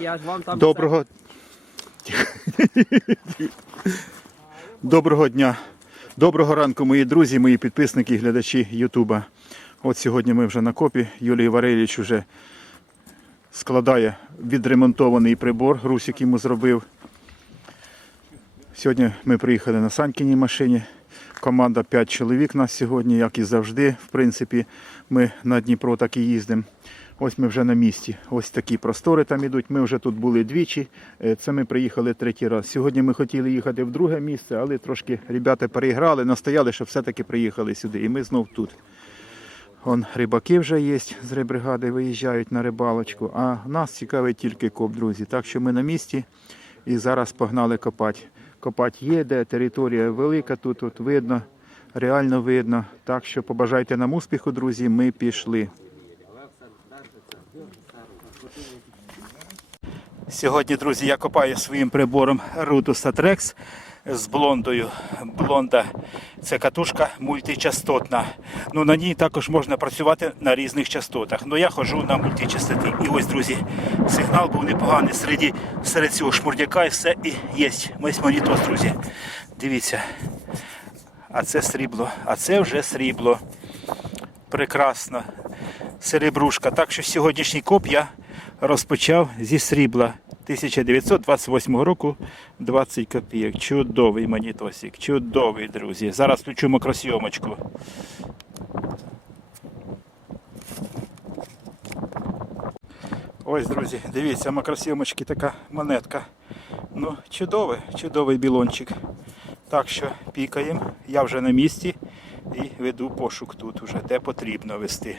Я ж вам там Доброго. Доброго дня. Доброго ранку, мої друзі, мої підписники і глядачі Ютуба. От сьогодні ми вже на копі. Юлій Вареліч вже складає відремонтований прибор, Русик йому зробив. Сьогодні ми приїхали на Санькіній машині. Команда 5 чоловік нас сьогодні, як і завжди. В принципі, ми на Дніпро так і їздимо. Ось ми вже на місці. Ось такі простори там ідуть. Ми вже тут були двічі. Е, Це ми приїхали третій раз. Сьогодні ми хотіли їхати в друге місце, але трошки ребята переіграли, настояли, щоб все-таки приїхали сюди. І ми знов тут. Вон рибаки вже є з рибригади, виїжджають на рибалочку. А нас цікавить тільки коп, друзі. Так що ми на місці і зараз погнали копати. Копати є, де територія велика, тут от видно, реально видно. Так що побажайте нам успіху, друзі. Ми пішли. Сьогодні, друзі, я копаю своїм прибором Rutus Atrex з блондою. Блонда це катушка мультичастотна. Ну, на ній також можна працювати на різних частотах. Ну я ходжу на мультичастоті. І ось, друзі, сигнал був непоганий серед, серед цього шмурдяка і все і є. Ось монітос, друзі. Дивіться. А це срібло, а це вже срібло. Прекрасно. Серебрушка. Так що сьогоднішній коп я розпочав зі срібла 1928 року 20 копійок. Чудовий монітосик, чудовий, друзі. Зараз включу макросйомочку. Ось, друзі, дивіться, макросйомочки така монетка. Ну, чудовий, чудовий білончик. Так що пікаємо. Я вже на місці і веду пошук тут, уже, де потрібно вести.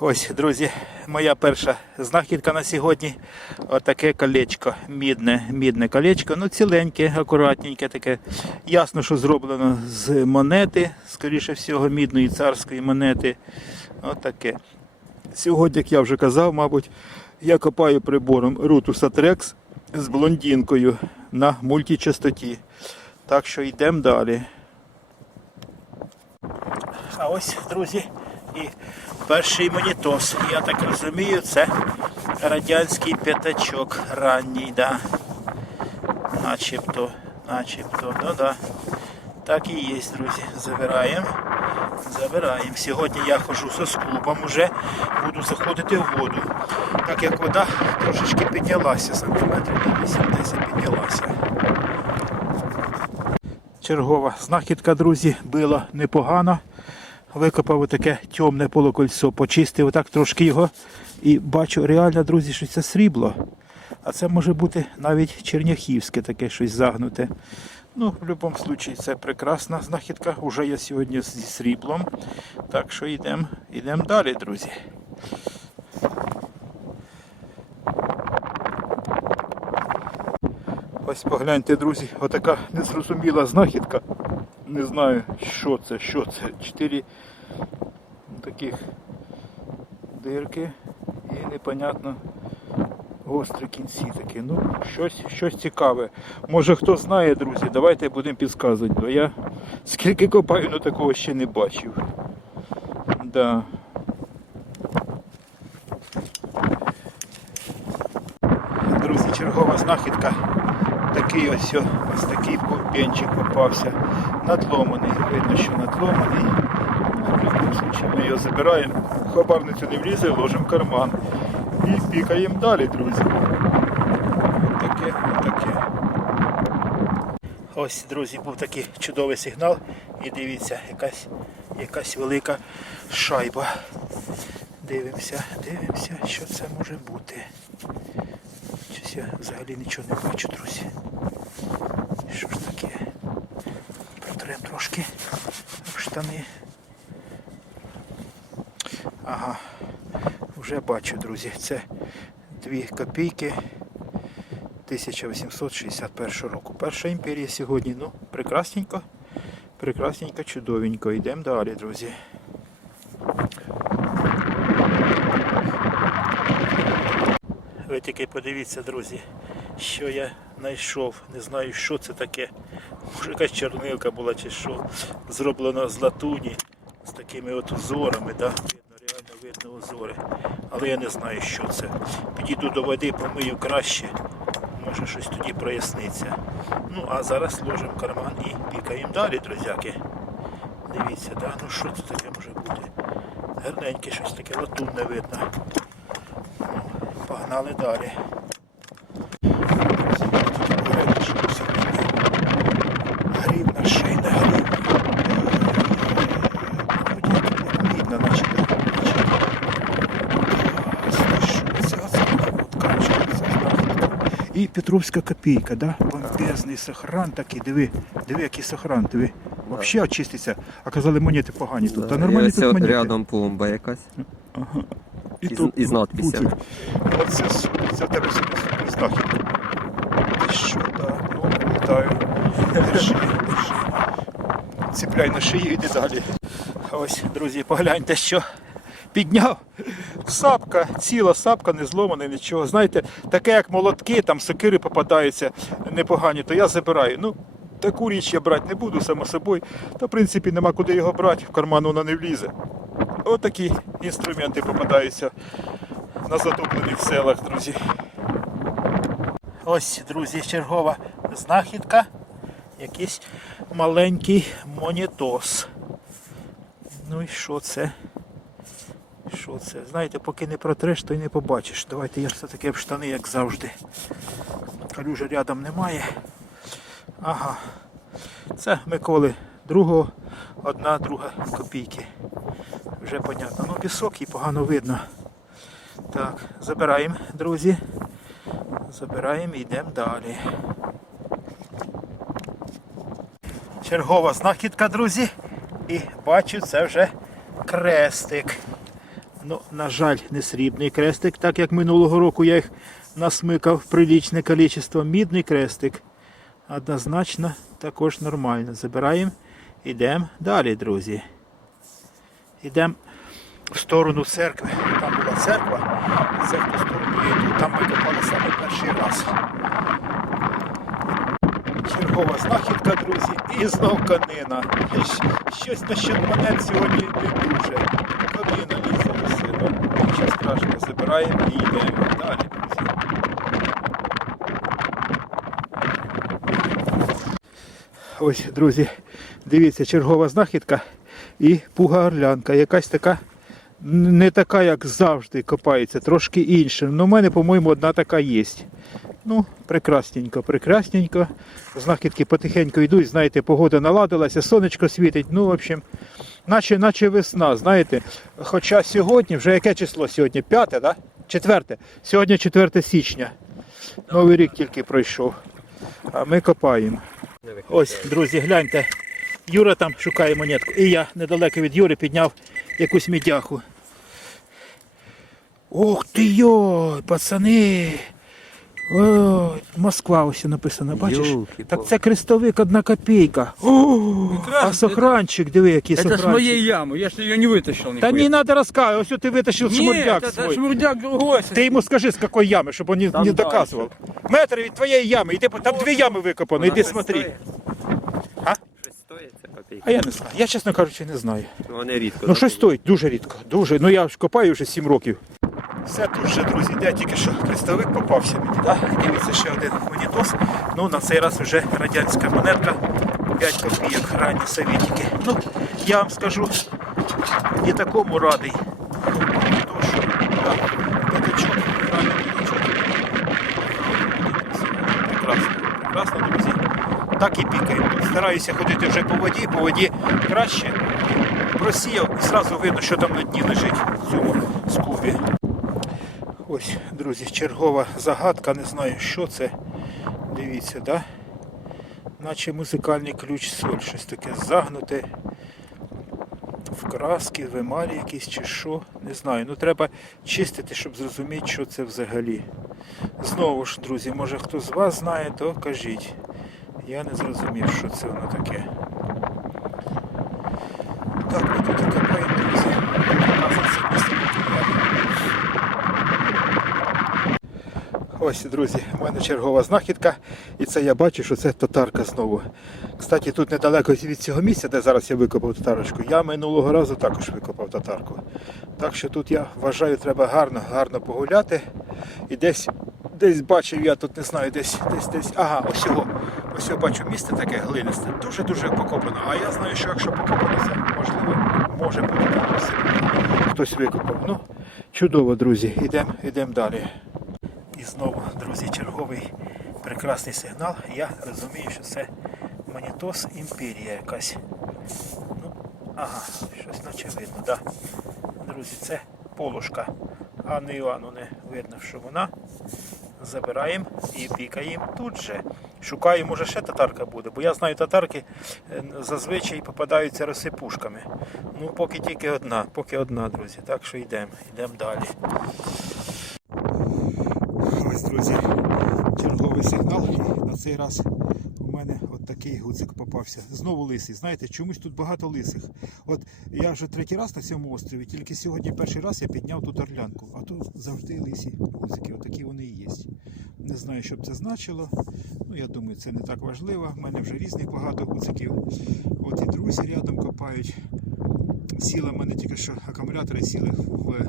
Ось, друзі, моя перша знахідка на сьогодні. Отаке колечко, мідне, мідне колечко, ну ціленьке, акуратненьке таке. Ясно, що зроблено з монети, скоріше всього, мідної царської монети. Отаке. Сьогодні, як я вже казав, мабуть, я копаю прибором Rutus Atrex з блондинкою на мультичастоті. Так що йдемо далі. А ось, друзі, і перший монітос. Я так розумію, це радянський п'ятачок ранній, да. Начебто, начебто, ну да. Так і є, друзі. Забираємо. Забираємо. Сьогодні я ходжу со скубом уже, буду заходити в воду. Так як вода трошечки піднялася, сантиметрів на 8-10 піднялася. Чергова знахідка, друзі, била непогано. Викопав таке темне полукольцо, почистив так трошки його. І бачу реально, друзі, що це срібло. А це може бути навіть черняхівське таке щось загнуте. Ну, в будь-якому випадку це прекрасна знахідка. Уже я сьогодні зі сріблом. Так що йдемо йдем далі, друзі. Ось погляньте, друзі, отака незрозуміла знахідка. Не знаю, що це, що це. Чотири таких дирки і непонятно гострі кінці такі. Ну, щось, щось цікаве. Може хто знає, друзі, давайте будемо підказувати, бо я скільки копаю, ну такого ще не бачив. Да. Друзі, чергова знахідка. Такий ось ось такий бенчик попався. Надломаний. Видно, що надломаний. Ну, ми його забираємо. Хабарницю не влізе, ложимо в карман. І пікаємо далі, друзі. Таке, таке. Ось, друзі, був такий чудовий сигнал. І дивіться, якась, якась велика шайба. Дивимося, дивимося, що це може бути. Щось я взагалі нічого не бачу, друзі. Що ж таке? Трошки в штани. Ага. вже бачу, друзі. Це 2 копійки 1861 року. Перша імперія сьогодні. Ну, прекрасненько. Прекрасненько, чудовенько. Йдемо далі, друзі. Ви тільки подивіться, друзі, що я знайшов. Не знаю, що це таке. Може якась чорнилка була чи що. Зроблено з латуні, з такими от узорами, да? реально видно узори. Але я не знаю, що це. Підійду до води, помию краще. Може щось тоді проясниться. Ну, а зараз ложимо карман і пікаємо далі, друзяки. Дивіться, да? ну що це таке може бути? Гарненьке щось таке, латунне видно. Погнали далі. Гривна, шийна гривна. Видно, наче і Петровська копійка, да? Бомбезний сохран такий, диви, диви, який сохран, диви. Взагалі очиститься, а казали монети погані тут. Та нормальні і тут монети. рядом пломба якась. І Із- тут із надписями. бутик. Оце супер, це в тебе супер знахідка. Ти що, да? Ну, вітаю. Держи, держи. Ціпляй на шию і йди далі. Ось, друзі, погляньте, що підняв. Сапка, ціла сапка, не зломана, нічого. Знаєте, таке як молотки, там сокири попадаються непогані, то я забираю. Ну, таку річ я брати не буду, само собою. Та в принципі нема куди його брати, в карман вона не влізе. Отакі інструменти попадаються на затоплених селах, друзі. Ось, друзі, чергова знахідка. Якийсь маленький монітос. Ну і що це? Що це? Знаєте, поки не протреш, то й не побачиш. Давайте я все-таки в штани, як завжди. Калюжа рядом немає. Ага. Це Миколи другого, одна друга копійки. Вже понятно. Ну пісок і погано видно. Так, забираємо, друзі. Забираємо і йдемо далі. Чергова знахідка, друзі. І бачу, це вже крестик. Ну, на жаль, не срібний крестик, так як минулого року я їх насмикав прилічне кількість. Мідний крестик. Однозначно також нормально. Забираємо, йдемо далі, друзі. Йдемо в сторону церкви. Там була церква, це в сторону. Там ми копали саме перший раз. Чергова знахідка, друзі, і знов конина. Щ- Щось насчет монет сьогодні не дуже. Конина лізе нічого страшного, забираємо і йдемо далі. Ось, друзі, дивіться, чергова знахідка і пуга орлянка. Якась така, не така, як завжди копається, трошки інша. Ну, у мене, по-моєму, одна така є. Ну, прекрасненько, прекрасненько. Знахідки потихеньку йдуть, знаєте, погода наладилася, сонечко світить. Ну, в общем, наче, наче весна, знаєте. Хоча сьогодні, вже яке число сьогодні? П'яте, да? Четверте. Сьогодні 4 січня. Новий рік тільки пройшов. А ми копаємо. Ось, друзі, гляньте. Юра там шукає монетку. І я недалеко від Юри підняв якусь мідяху. Ох ти йой, пацани! Ой, Москва ось написано, бачиш? Йолки-палки. Так це крестовик одна копійка. О, а сохранчик, диви, який Это сохранчик. с моей ямы, я ж ее не вытащил. Та не треба розказувати, ось ти витащив Нет, шмурдяк это свой. шмурдяк другой. Ти йому скажи, з якої ями, щоб він не, Там не дальше. доказував. Метр від твоєї ями, іди, по- там дві ями викопано, іди смотри. А? Щось стоїть ця копійка. А я не знаю. Я, чесно кажучи, не знаю. Ну, Вони рідко. Ну щось стоїть, дуже рідко. Дуже. Ну я ж копаю вже 7 років. Все тут же, друзі, де тільки що крестовик попався мені. Да? Дивіться, ще один монітос. Ну, на цей раз вже радянська монетка. 5 копійок ранні совєтики. Ну, я вам скажу, і такому радий. То, що, да, п'ятачок, ранній п'ятачок. Прекрасно, прекрасно, друзі. Так і пікаємо. Стараюся ходити вже по воді, по воді краще просіяв і одразу видно, що там на дні лежить в цьому скубі. Ось, друзі, чергова загадка, не знаю, що це. Дивіться, да? Наче музикальний ключ соль, щось таке загнуте в краски, в емалі якісь чи що. Не знаю. Ну треба чистити, щоб зрозуміти, що це взагалі. Знову ж, друзі, може хто з вас знає, то кажіть. Я не зрозумів, що це воно таке. Так, ми тут і копаємо, друзі. Показується місце Ось, друзі, у мене чергова знахідка, і це я бачу, що це татарка знову. Кстати, тут недалеко від цього місця, де зараз я викопав татарочку, я минулого разу також викопав татарку. Так що тут я вважаю, треба гарно, гарно погуляти. І десь, десь бачив я тут, не знаю, десь, десь, десь. Ага, ось його. Ось я бачу місце таке глинисте, дуже-дуже покопано. А я знаю, що якщо покопано, це можливо, може бути хтось викопав. Ну, чудово, друзі. Ідем далі. І знову, друзі, черговий прекрасний сигнал. Я розумію, що це Монітос Імперія якась. Ну, ага, щось наче видно, да. Друзі, це полушка. Анну Івану не видно, що вона. Забираємо і пікаємо тут же. Шукаю, може ще татарка буде, бо я знаю татарки е, зазвичай попадаються розсипушками. Ну, поки тільки одна, поки одна, друзі. Так що йдемо, йдемо далі. Друзі, черговий сигнал. І на цей раз у мене от такий гуцик попався. Знову лисий. Знаєте, чомусь тут багато лисих. От я вже третій раз на цьому острові, тільки сьогодні перший раз я підняв тут орлянку. А тут завжди лисі гуцики. Отакі вони і є. Не знаю, що б це значило. Ну, я думаю, це не так важливо. У мене вже різних багато гуциків. От і друзі рядом копають. Сіла в мене тільки що акумулятори сіли в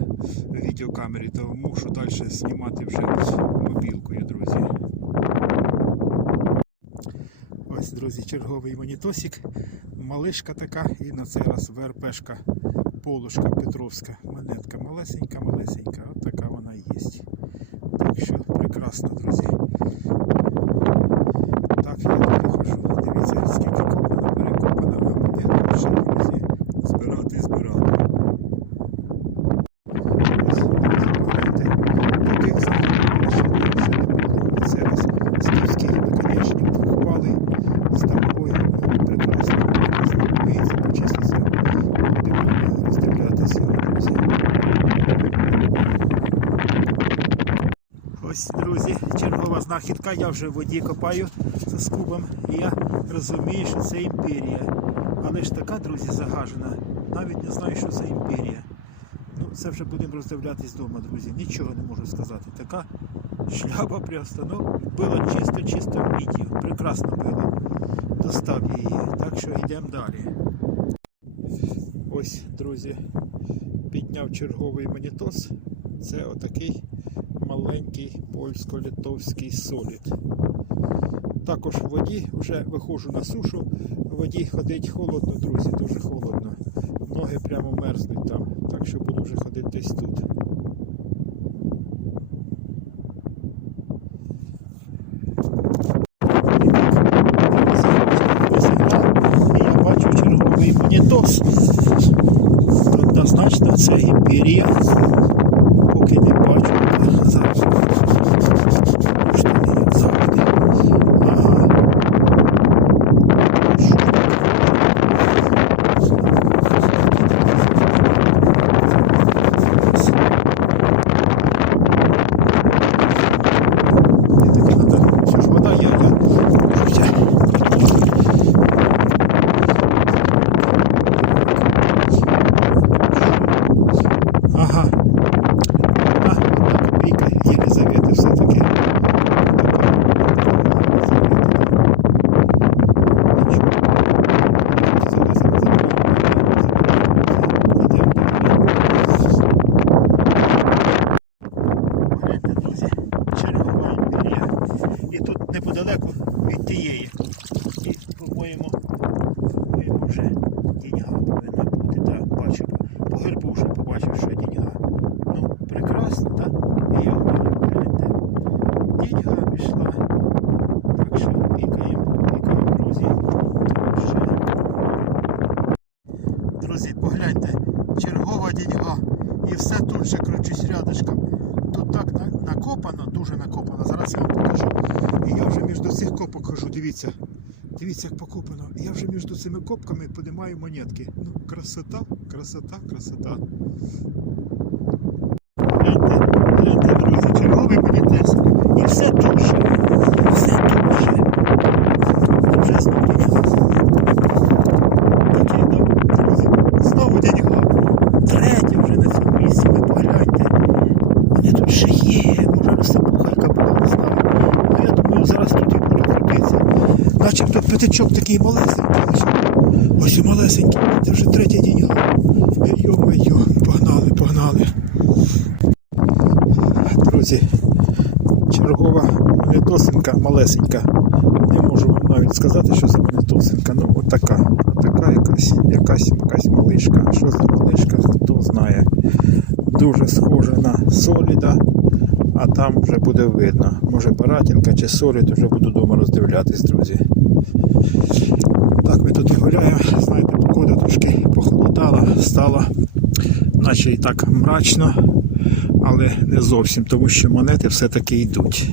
відеокамері, то мушу далі знімати вже мобілкою, друзі. Ось, друзі, черговий монітосик. Малишка така і на цей раз ВРПшка Полушка Петровська. Монетка малесенька, малесенька. От така вона і є. Так що прекрасно, друзі. Так, я тут хожу. Дивіться, скільки копано, перекопано, а монетку ще, друзі, збирати і збирати. Ось, друзі, погляньте, таких заходів ще не- ще не було. Це раз скіфський наконечник двохпалий з такою ну, прекрасно, прекрасно боїться, почиститься. Будемо роздивлятися, друзі. Ось, друзі, чергова знахідка. Я вже в воді копаю за скубом. І я розумію, що це імперія. Але ж така, друзі, загажена. Навіть не знаю, що це імперія. Ну, це вже будемо роздивлятись вдома, друзі. Нічого не можу сказати. Така шляпа просто. Ну, було чисто-чисто мідію. Прекрасно було. Достав її. Так що йдемо далі. Ось, друзі, підняв черговий монітос. Це отакий маленький польсько-литовський солід. Також в воді вже виходжу на сушу. В воді ходить холодно, друзі, дуже холодно. Ноги прямо мерзнуть там, так що буду вже ходити десь тут. Монітос. Однозначно це імперія. Поки не бачу, то зараз. Що не як завжди. Ага. Що таке? Таке надо. Все ж вода є, я можу Ага. А, одна копійка, Єлизавета все-таки. Погляньте, друзі, чергова імперія. І тут неподалеку від тієї. І, по-моєму, по-моєму, вже діньга повинна бути. Так, бачу, по- по гербу вже побачив, що діньга. Ну, прекрасно, так? І я гляньте. Діньга пішла. Так що пікаємо, пікаємо, друзі. Тому що... Друзі, погляньте, чергова діньга. І все тут же кручусь рядышком. Тут так на- накопано, дуже накопано. Зараз я вам покажу. І я вже між цих копок хожу, дивіться. Дивіться, як покопано. Я вже між цими копками подимаю монетки. Ну, красота, красота, красота. Гляньте, друзі, черговий монітес. І все тут. Все же. Вже спокійно. Таке, да, друзі. Знову дядько. Третє вже на цьому місці. Ви погляньте. Вони тут ще є. Може розсипуха, яка була, не знаю. Ну я думаю, зараз тут і буде крутитися. Начебто п'ятичок такий малесенький. Ось і малесенький. Це вже третя діньга. Йо-моє, погнали, погнали. Друзі, чергова монетосинка малесенька. Не можу вам навіть сказати, що за монетосинка. Ну, от така. Така якась, якась, якась малишка. Що за малишка, хто знає. Дуже схожа на соліда, а там вже буде видно. Може паратінка чи солід, вже буду вдома роздивлятись, друзі. Тут гуляю. Знаєте, погода трошки похолодала, стала, наче і так мрачно, але не зовсім, тому що монети все-таки йдуть.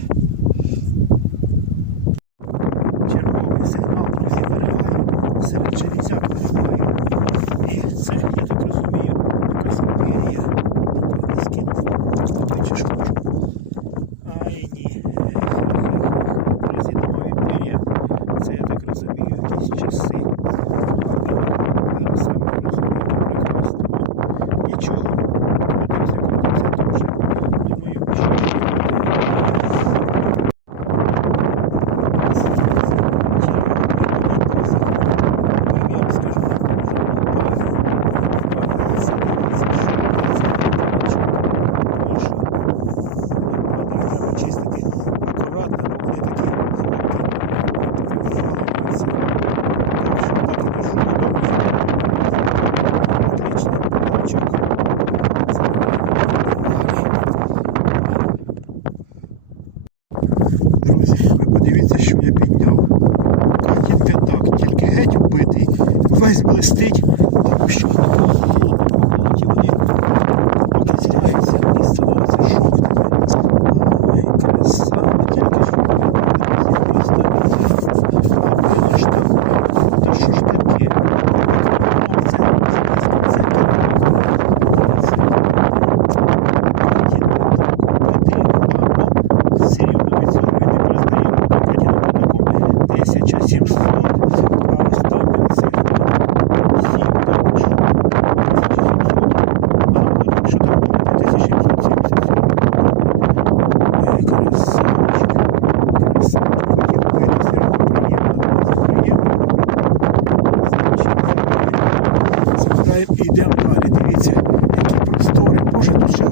Далі. Дивіться, які простори. Боже, тут ще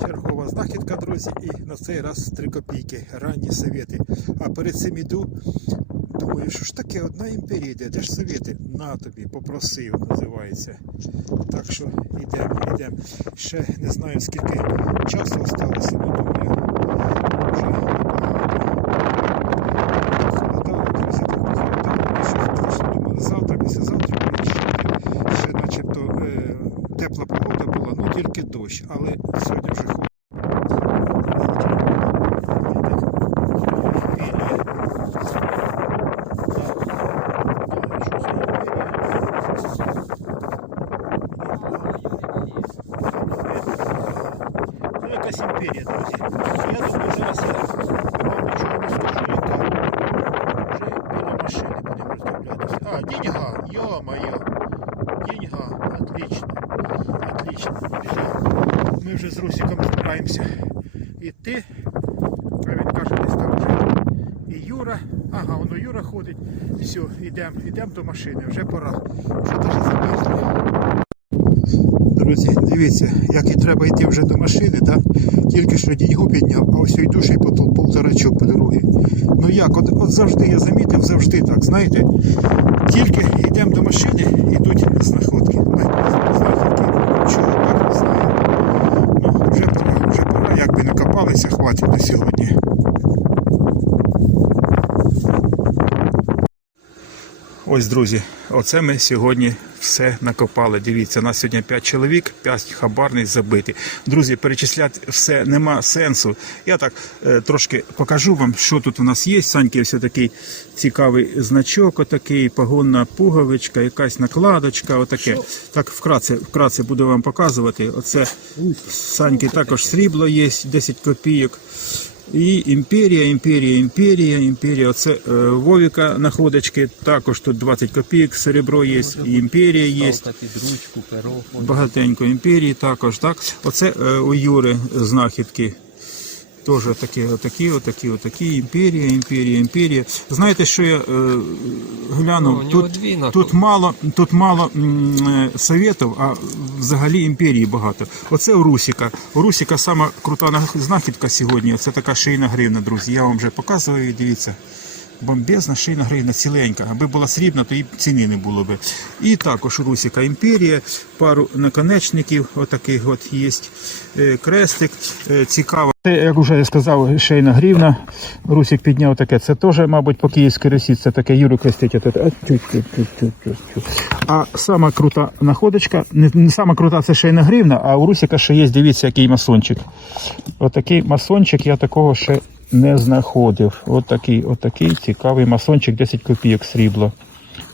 Чергова знахідка, друзі, і на цей раз 3 копійки, ранні совєти. А перед цим іду, думаю, що ж таке, одна імперія де ж совєти? На тобі, попросив, називається. Так що йдемо, йдемо. Ще не знаю, скільки часу залишилося, але думаю, вже небагато. Похолодало, друзі, так похолодало, що просто думали, завтра, післязавтра приїжджати. Ще начебто е, тепла погода була, ну тільки дощ, але сьогодні вже холодно. Ну, якась імперія, друзі. Я думаю, зараз я вам нічого не скажу, яка. Вже біля машини будемо. А, деньга, йо-моє. Деньга, отлично. Отлично. Ми вже з Русиком збираємося йти. А він каже, десь там вже і Юра. Ага, воно Юра ходить. Все, йдемо, йдемо до машини, вже пора. Вже навіть замерзли. Друзі, дивіться, як і треба йти вже до машини, так? Тільки що діньгу підняв, а ось йду ще полторачок по дорогі. Ну як, от, от завжди я замітив, завжди так, знаєте, тільки йдемо до машини, йдуть знаходки. Ой, знахідки, чого так не знаю. Ну, вже пора, вже пора, якби накопалися, хватить на сьогодні. Ось, друзі, оце ми сьогодні все накопали. Дивіться, нас сьогодні 5 чоловік, 5 хабарних забиті. Друзі, перечисляти все нема сенсу. Я так е, трошки покажу вам, що тут у нас є. Саньки, ось такий цікавий значок, отакий, погонна пуговичка, якась накладочка, отаке. Так, вкратце, вкратце буду вам показувати. Оце Саньки також срібло є, 10 копійок. І імперія, імперія, імперія, імперія. Оце е, Вовіка находочки. Також тут 20 копійок, серебро є, і імперія є. Багатенько імперії також. Так? Оце е, у Юри знахідки. Теж такі, отакі, отакі, отакі. Імперія, імперія, імперія. Знаєте, що я е, глянув? Ну, тут, дві тут мало, тут мало м, е, советів, а взагалі імперії багато. Оце у Русіка. У Русіка сама крута на- знахідка сьогодні. Це така шийна гривна, друзі. Я вам вже показую, дивіться. Бомбезна шийна гривна, ціленька. Аби була срібна, то і ціни не було би. І також Русіка імперія, пару наконечників, отаких от є. Е, Крестик, е, цікаво. Це, як вже я сказав, шейна гривна. Русик підняв таке. Це теж, мабуть, по київській Росі, це таке Юру крестить. А, сама крута находочка, не, сама крута це шейна гривна, а у Русика ще є, дивіться, який масончик. Отакий масончик я такого ще не знаходив. Отакий, отакий цікавий масончик, 10 копійок срібла.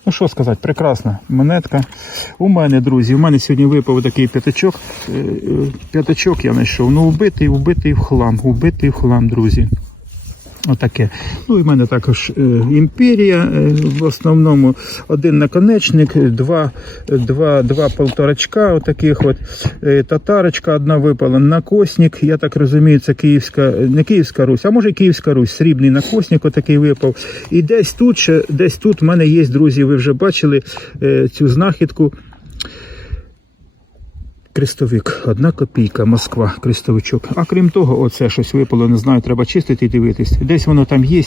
Ну що сказати, прекрасна монетка. У мене, друзі, у мене сьогодні випав такий п'ятачок. Е, е, П'ятачок я знайшов. Ну, вбитий, вбитий в хлам, вбитий в хлам, друзі. Отаке. Ну і в мене також е, імперія. е, в основному один наконечник, два, два, два полторачка, отаких от, е, татарочка одна випала, накосник. Я так розумію, це Київська, не Київська Русь, а може Київська Русь, срібний накосник, отакий випав. І десь тут десь тут в мене є, друзі, ви вже бачили цю знахідку. Крестовик, одна копійка, Москва, крестовичок. А крім того, оце щось випало, не знаю, треба чистити і дивитись. Десь воно там є,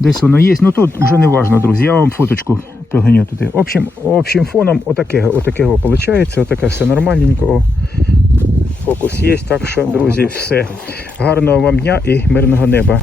десь воно є. Ну тут вже не важно, друзі. Я вам фоточку пригоню туди. Общим, общим фоном отакого, отакого виходить, отаке все нормальненько. Фокус є, так що, друзі, все. Гарного вам дня і мирного неба.